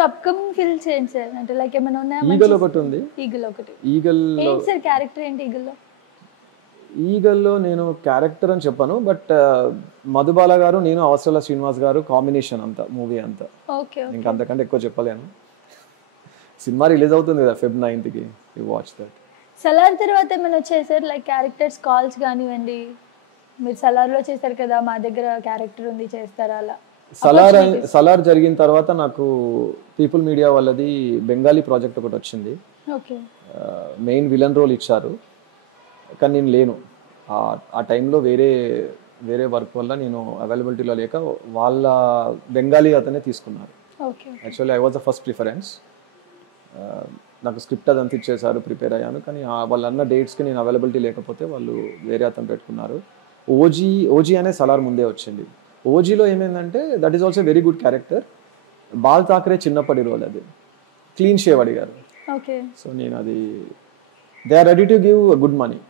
So upcoming films ఏంటి sir, అంటే like ఏమైనా ఉన్నాయా? ఈగల్ ఒకటి ఉంది. ఈగల్ ఒకటి. ఈగల్ ఏంటి సార్ క్యారెక్టర్ ఏంటి ఈగల్లో? ఈగల్లో నేను క్యారెక్టర్ అని చెప్పాను, బట్ మధుబాల గారు నేను అవసరాల శ్రీనివాస్ గారు కాంబినేషన్ అంతా మూవీ అంతా. ఓకే. ఇంకా అంతకంటే ఎక్కువ చెప్పలేను. సినిమా రిలీజ్ అవుతుంది కదా Feb 9th, you watch that. Salaar తర్వాత ఏమైనా వచ్చాయి సార్, లైక్ క్యారెక్టర్స్ కాల్స్ కానివ్వండి, మీరు సలార్లో చేశారు కదా, మా దగ్గర క్యారెక్టర్ ఉంది చేస్తారా అలా? సలార్ జరిగిన తర్వాత నాకు పీపుల్ మీడియా వాళ్ళది బెంగాలీ ప్రాజెక్ట్ ఒకటి వచ్చింది. ఓకే. మెయిన్ విలన్ రోల్ ఇచ్చారు, కానీ నేను లేను ఆ టైంలో. వేరే వర్క్ వల్ల నేను అవైలబిలిటీలో లేక వాళ్ళ బెంగాలీ అతనే తీసుకున్నారు. Actually I was the first preference. నాకు స్క్రిప్ట్ అదంతా ఇచ్చేసారు, ప్రిపేర్ అయ్యాను, కానీ వాళ్ళు అన్న డేట్స్కి నేను అవైలబిలిటీ లేకపోతే వాళ్ళు వేరే అతను పెట్టుకున్నారు. ఓజీ అనే సలార్ ముందే వచ్చింది. ఓజీలో ఏమైందంటే that is also very good character. Bal Thackeray చిన్నప్పటి రోల్, అది క్లీన్ షేవ్ అడిగారు. సో నేను అది they are ready to give good money.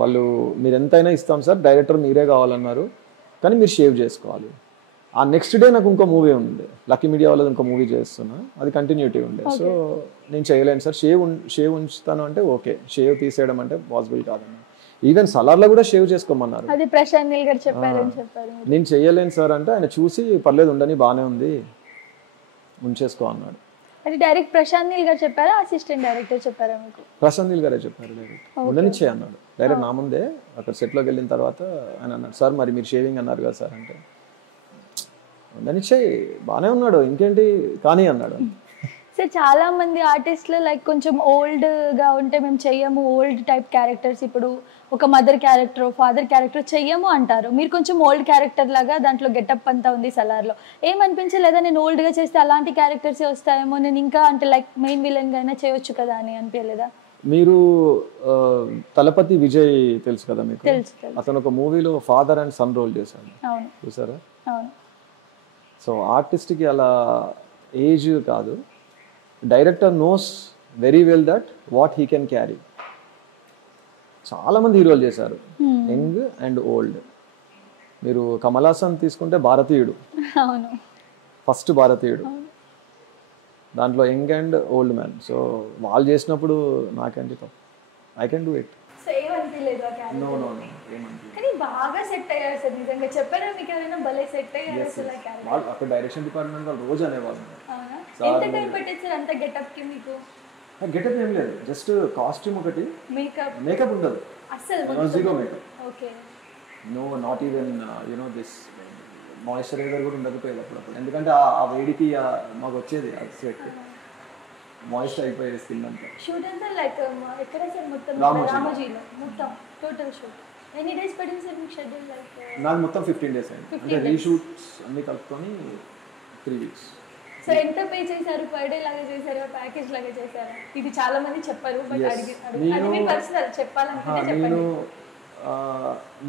వాళ్ళు మీరు ఎంతైనా ఇస్తాం సార్, డైరెక్టర్ మీరే కావాలన్నారు, కానీ మీరు షేవ్ చేసుకోవాలి. ఆ నెక్స్ట్ డే నాకు ఇంకో మూవీ ఉంది, లక్కీ మీడియా వాళ్ళది ఇంకో మూవీ చేస్తున్నా, అది కంటిన్యూటీ ఉండే. సో నేను చేయలేను సార్, షేవ్ ఉంచుతాను అంటే ఓకే, షేవ్ తీసేయడం అంటే పాసిబుల్ కాదన్న. ఈవెన్ సలార్లో కూడా షేవ్ చేసుకోమన్నారు. నేను చెయ్యలేను సార్ అంటే ఆయన చూసి పర్లేదు ఉండని బాగానే ఉంది ఉంచేసుకో అన్నాడు. అది డైరెక్ట్ ప్రశాంత్ నీల్ గారు చెప్పారా, అసిస్టెంట్ డైరెక్టర్ చెప్పారా మీకు? ప్రశాంత్ నీల్ గారే చెప్పారు, డైరెక్ట్ ఉండనిచ్చే అన్నాడు. డైరెక్ట్ నా ముందే అక్కడ సెట్లోకి వెళ్ళిన తర్వాత ఆయన అన్నాడు, సార్ మరి మీరు షేవింగ్ అన్నారు కదా సార్ అంటే, ఉండనిచ్చే బాగానే ఉన్నాడు ఇంకేంటి కానీ అన్నాడు. సార్ చాలా మంది ఆర్టిస్టులు లైక్ కొంచెం ఓల్డ్గా ఉంటే మేము చెయ్యము, ఓల్డ్ టైప్ క్యారెక్టర్స్, ఇప్పుడు ఒక మదర్ క్యారెక్టర్ ఫాదర్ క్యారెక్టర్ చెయ్యము అంటారు. మీరు కొంచెం ఓల్డ్ క్యారెక్టర్ లాగా దాంట్లో గెటప్ అంతా ఉంది సలార్లో. ఏమనిపించలేదా నేను ఓల్డ్గా చేస్తే అలాంటి క్యారెక్టర్సే వస్తాయేమో, నేను ఇంకా అంటే లైక్ మెయిన్ విలన్గా అయినా చేయొచ్చు కదా అని అనిపించలేదా? మీరు తలపతి విజయ్ తెలుసు కదా మీకు? తెలుసు. అతను ఒక మూవీలో ఫాదర్ అండ్ సన్ రోల్ చేశాను, చూసారా? సో ఆర్టిస్ట్కి అలా ఏజ్ కాదు, director knows very well that what he can carry. చాలా మంది హీరోలు చేశారు, యంగ్ అండ్ ఓల్డ్. మీరు కమల్ హాసన్ తీసుకుంటే భారతీయుడు, ఫస్ట్ భారతీయుడు, దాంట్లో young and old man. So వాళ్ళు చేసినప్పుడు నాకంటే I can do it. No no no, బాగా సెట్ అయ్యారు సార్, నిజంగా చెప్పారా మీకు ఎవరైనా భలే సెట్ అయ్యారు అసలు? అక్కడ డైరెక్షన్ డిపార్ట్మెంట్ వాళ్ళు రోజు అనేవాళ్ళు. ఎంత టైం పట్టింది సార్ అంత గెటప్ కి మీకు? గెటప్ ఏం లేదు, జస్ట్ కాస్ట్యూమ్ ఒకటి, మేకప్ ఉండదు అసలు, zero makeup. Okay. No not even you know this moisturiser కూడా ఉండకపోయేది అప్పుడప్పుడు, ఎందుకంటే ఆ వేడికి మాకు వచ్చేది అది స్వెట్, మాయిశ్చర్ అయిపోయేది స్కిన్ అంతా. షూట్ అంతా లైక్ ఎక్కడ సార్? మొత్తం రామోజీలో మొత్తం టోటల్ షూట్ ఎన్ని డేస్ పడింది సార్ మీకు షెడ్యూల్? లైక్ నాకు మొత్తం 15 days అయింది, అంటే రీషూట్స్ అన్ని కలుపుకొని 3 weeks. సో ఎంత పే చేశారు? పర్ డే లాగా చేశారా, ప్యాకేజ్ లాగా చేశారా? ఇది చాలా మంది చెప్పారు, బట్ అది మీ పర్సనల్ చెప్పాలనుకుంటే చెప్పండి.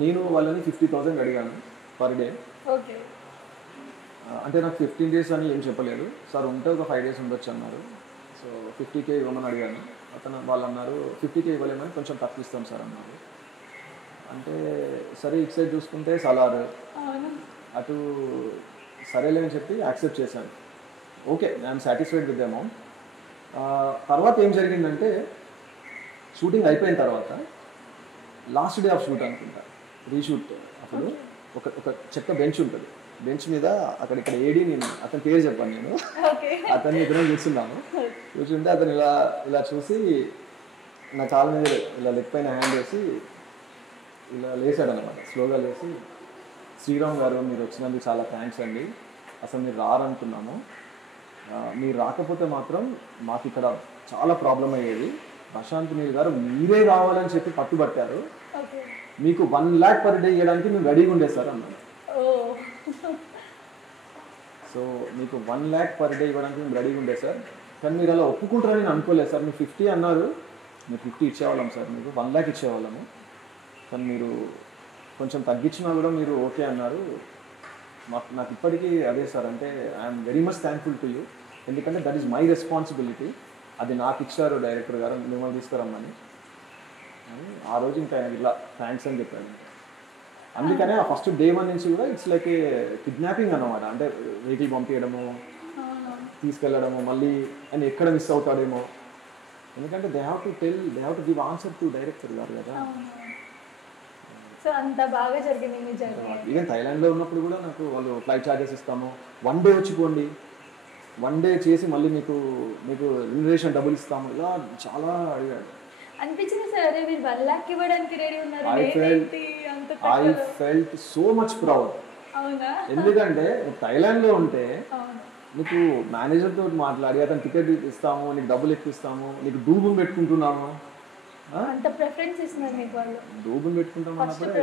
నేను వాళ్ళని 50,000 అడిగాను పర్ డే. ఓకే. అంటే నాకు 15 days అని ఏం చెప్పలేదు సార్, ఉంటే ఒక 5 days ఉండొచ్చు అన్నారు. సో 50K ఇవ్వమని అడిగాను, వాళ్ళు అన్నారు 50K ఇవ్వలేమని కొంచెం తక్కువ ఇస్తాం సార్ అన్నారు. అంటే సరే ఇటు సైడ్ చూసుకుంటే సలార్, అటు సరేలే అని చెప్పి యాక్సెప్ట్ చేశాను. Okay, I'm satisfied with the amount. తర్వాత ఏం జరిగిందంటే షూటింగ్ అయిపోయిన తర్వాత లాస్ట్ డే ఆఫ్ షూట్ అనుకుంటా, రీషూట్ అప్పుడు ఒక చెక్క బెంచ్ ఉంటుంది, బెంచ్ మీద అక్కడ ఏడీ నేను అతని పేరు చెప్పాను, నేను అతన్ని ఇద్దరం కూర్చున్నాను. కూర్చుంటే అతను ఇలా చూసి నా కాళ్ళ మీద ఇలా లెగ్ పైన హ్యాండ్ వేసి ఇలా లేచాడు అనమాట, స్లోగా లేచి, శ్రీరామ్ గారు మీరు వచ్చినందుకు చాలా థ్యాంక్స్ అండి, అసలు మీరు రారనుకున్నాము, మీరు రాకపోతే మాత్రం మాకు ఇక్కడ చాలా ప్రాబ్లం అయ్యేది, ప్రశాంత్ నీల్ గారు మీరే రావాలని చెప్పి పట్టుబట్టారు, మీకు 1 lakh per day ఇవ్వడానికి మేము రెడీగా ఉండే సార్ అన్నాడు. సో మీకు 1 lakh per day ఇవ్వడానికి మేము రెడీగా ఉండే సార్, కానీ మీరు అలా ఒప్పుకుంటారని నేను అనుకోలేదు సార్, మీరు 50 అన్నారు, మీరు 50 ఇచ్చేవాళ్ళం సార్, మీకు 1 lakh ఇచ్చేవాళ్ళము, కానీ మీరు కొంచెం తగ్గించినా కూడా మీరు ఓకే అన్నారు. నాకు ఇప్పటికీ అదే సార్, అంటే I'm very much thankful to you, ఎందుకంటే దట్ ఈస్ మై రెస్పాన్సిబిలిటీ, అది నాకు ఇచ్చారు డైరెక్టర్ గారు మిమ్మల్ని తీసుకురమ్మని. ఆ రోజు ఇంకా ఇలా థ్యాంక్స్ అని చెప్పాడు. అందుకనే ఆ ఫస్ట్ డే 1 నుంచి కూడా ఇట్స్ లైక్ ఏ కిడ్నాపింగ్ అన్నమాట, అంటే వెహికల్ పంపించడము, తీసుకెళ్ళడము మళ్ళీ అని ఎక్కడ మిస్ అవుతాడేమో, ఎందుకంటే they have to give answer to director గారు కదా. సో అంత బాగా జరిగింది మీ జర్నీ. ఈవెన్ థైలాండ్లో ఉన్నప్పుడు కూడా నాకు వాళ్ళు ఫ్లైట్ ఛార్జెస్ ఇస్తాము, 1 డే వచ్చి పోండి, 1 డే చేసి మళ్ళీ మీకు రిజర్వేషన్ డబ్బులు ఇస్తాము, ఇలా చాలా అడిగాడు. అనిపించింది సార్, అదే మీరు 1 lakh ఇవ్వడానికి రెడీ ఉన్నారు. I felt so much proud. అవునా? ఎందుకంటే థైలాండ్లో ఉంటే నీకు మేనేజర్ తోటి మాట్లాడి అతను టికెట్ ఇస్తాము, నీకు డబ్బులు ఎక్కువ ఇస్తాము, నీకు డూబులు పెట్టుకుంటున్నాము, అంత ప్రిఫరెన్స్ ఇస్తున్నారు మీకు వాళ్ళు, డూబులు పెట్టుకుంటాము అన్నప్పుడే.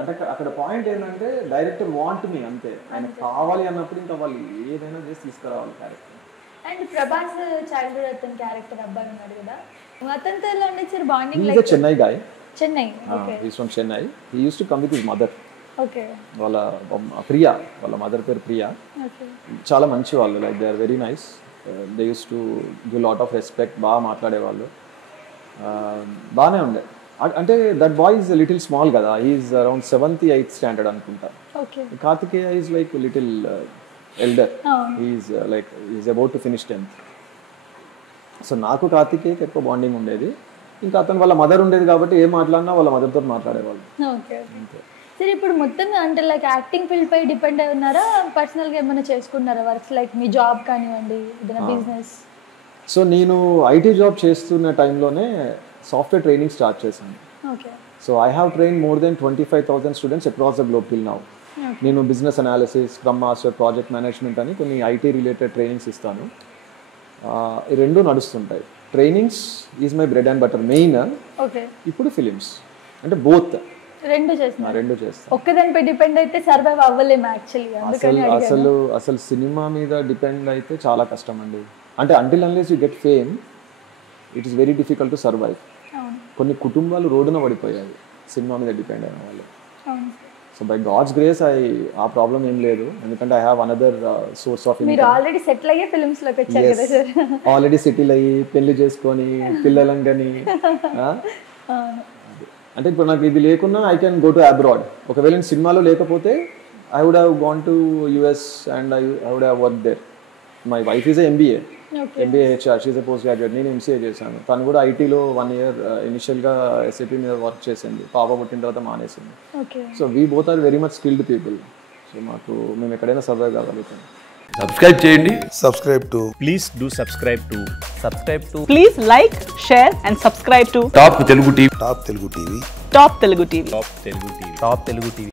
అంటే అక్కడ పాయింట్ ఏంటంటే డైరెక్టర్ వాంట్ మీ అంతే, ఆయన కావాలి అన్నప్పుడు ఇంకా వాళ్ళు ఏదైనా చేసి తీసుకురావాలి క్యారెక్టర్. అండ్ ప్రభాస్ చైల్డ్హుడ్ అతని క్యారెక్టర్ అబ్బాయి ఉన్నాడు కదా, అతనితో ఎలా ఉండేది sir bonding? He's a Chennai guy. Chennai. Okay. He's from Chennai. He used to come with his mother. Okay. వాళ్ళ ప్రియా, వాళ్ళ మదర్ పేరు ప్రియా. ఓకే. చాలా మంచి వాళ్ళు, like they are very nice. They use to give lot of respect, బాగా మాట్లాడేవాళ్ళు, బాగానే ఉండే. అంటే that boy is little small కదా, is around 7th 8th standard అనుకుంటా. Okay. Karthikeya is like little elder, is like is about to finish 10th. So నాకు కార్తికేయకి ఎక్కువ బాండింగ్ ఉండేది, ఇంకా అతను వాళ్ళ మదర్ ఉండేది కాబట్టి ఏం మాట్లాడినా వాళ్ళ మదర్తో మాట్లాడేవాళ్ళు. ఓకే. సరే, ఇప్పుడు మొత్తం అంటే లైక్ యాక్టింగ్ ఫీల్డ్ పై డిపెండ్ అయి ఉన్నారా, పర్సనల్గా ఏమైనా చేసుకున్నారా వర్క్స్, లైక్ మీ జాబ్ కానివ్వండి, ఏదైనా బిజినెస్? సో నేను ఐటీ జాబ్ చేస్తున్న టైంలోనే సాఫ్ట్వేర్ ట్రైనింగ్ స్టార్ట్ చేశాను. Okay. So I have train more then 25,000 students across the globe till now. నేను business analysis, scrum master, project management అని కొన్ని ఐటీ రిలేటెడ్ ట్రైనింగ్స్ ఇస్తాను. ఈ రెండు నడుస్తుంటాయి. Trainings is my bread and butter main. Okay. ఇప్పుడు films అంటే both రెండు చేస్తాను. ఒక్కదానిపై డిపెండ్ అయితే సర్వైవ్ అవ్వలేము యాక్చువల్లీ. అసలు సినిమా మీద డిపెండ్ అయితే చాలా కష్టం అండి. అంటే until unless you get fame it is very difficult to survive. కొన్ని కుటుంబాలు రోడ్డున పడిపోయాయి సినిమా మీద డిపెండ్ అయిన వాళ్ళు. సో బై గాడ్స్ గ్రేస్ ఆ ప్రాబ్లం ఏం లేదు, ఎందుకంటే I have another source of income. మీరు ఆల్రెడీ సెటిల్ అయ్యే ఫిల్మ్స్ లోకి వచ్చారు కదా సార్. ఆల్రెడీ సెటిల్ అయ్యి పెళ్లి చేసుకొని పిల్లలంగని. అంటే ఇప్పుడు నాకు ఇది లేకున్నా I can go to abroad. ఒకవేళ నేను సినిమాలో లేకపోతే I would have gone to US and I would have work there. My wife is MBA HR, she a post graduate. నేను MCA చేశాను, తను కూడా ఐటీలో 1 year ఇనిషియల్గా SAP మీద వర్క్ చేసింది, పాప పుట్టిన తర్వాత మానేసింది. So we both are very much skilled people. So మేము ఎక్కడైనా సర్వైవ్ కాగలుగుతాం. సబ్స్క్రైబ్ చేయండి. Please do subscribe to. Please like, share and subscribe to top Telugu TV. Top Telugu TV. Top Telugu TV.